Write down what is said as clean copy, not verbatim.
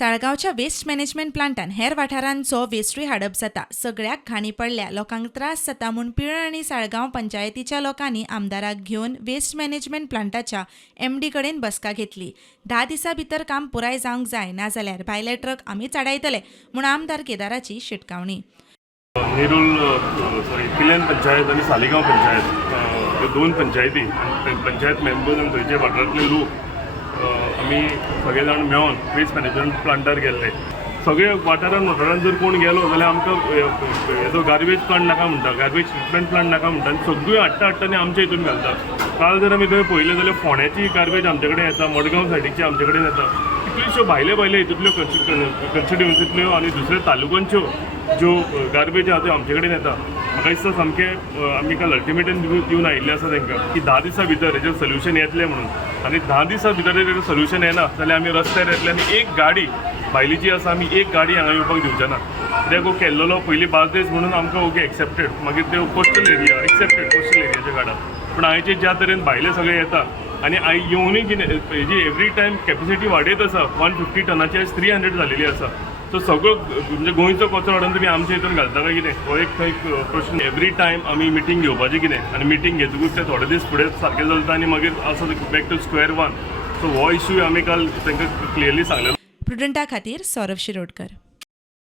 साळगांवच्या waste management प्लांटान हेर वाठारांचो वेस्टूय हाडप जाता. सगळ्याक घाणी पडल्या लोकांक त्रास जाता म्हूण पिळ आनी साळगांव पंचायतीच्या लोकांनी आमदाराक घेवन वेस्ट मॅनेजमेंट प्लांटाच्या MD कडेन बसका घेतली. 10 दिसां भितर काम पुराय जावंक जाय, नाजाल्यार भायले ट्रक आमीच आडायतले म्हूण आमदार केदाराची शिटकावणी. नेरूल किलेन पंचायत आणि सालिगांव पंचायत ह्यो दोन पंचायती पंचायत मेंबर्स आनी थंयचे वाठारांतले लोक आमी सगळे जाण मेळोन वेस्ट मॅनेजमेंट प्लांटार गेल्ले. सगळे वाठारांत जर कोण गेलो जाल्यार आमकां हेजो गार्बेज प्लांट नाका म्हणटा, गार्बेज ट्रिटमेंट प्लांट नाका म्हणटा आनी सगळ्यो हाडटा आनी आमच्या हितून घालता. काल जर आमी थंय पळयलें जाल्यार फोंड्याची गार्बेज आमचे कडेन येता, मडगांव सायडीची आमचे कडेन येता. कितल्योश्यो भायले हितूंतल्यो कन्स्टिट्युएन्सींतल्यो आनी दुसऱ्या तालुक्यांच्यो ज्यो गार्बेज आहा त्यो आमचे कडेन येता. म्हाका दिसता सामकें आमी काल अल्टिमेटम दिवन आयिल्लें आसा तांकां की 10 दिसां भितर हेजेर सोल्युशन येतलें म्हणून. आनी 10 दिसां भितर हेजेर सोल्युशन येना जाल्यार आमी रस्त्यार येतले आनी एक गाडी भायली जी आसा आमी एक गाडी हांगा येवपाक दिवचे ना. कित्याक हो केल्लो पयलीं बार्देस म्हणून आमकां ओके एक्सेप्टेड, मागीर ते कोस्टल एरिया एक्सेप्टेड कोस्टल एरियाच्या गाड्यान. पूण आयचे ज्या तरेन भायले सगळे येता आनी येवनूय हेजी एवरी टायम कॅपेसिटी वाडयत आसा. 150 टनाची आयज 300 जालेली आसा. सो सगळो म्हणजे गोंयचो कचरो हाडून तुमी आमच्या हितून घालता काय कितें, हो एक थंय प्रश्न. एवरी टायम आमी मिटींग घेवपाचें कितें आनी मिटींग घेतकूच ते थोडे दीस फुडें सारकें चलता आनी मागीर असो back to square one. So हो इश्यू आमी काल तांकां क्लियरली सांगलेलो. प्रुडंटा खातीर सौरभ शिरोडकर.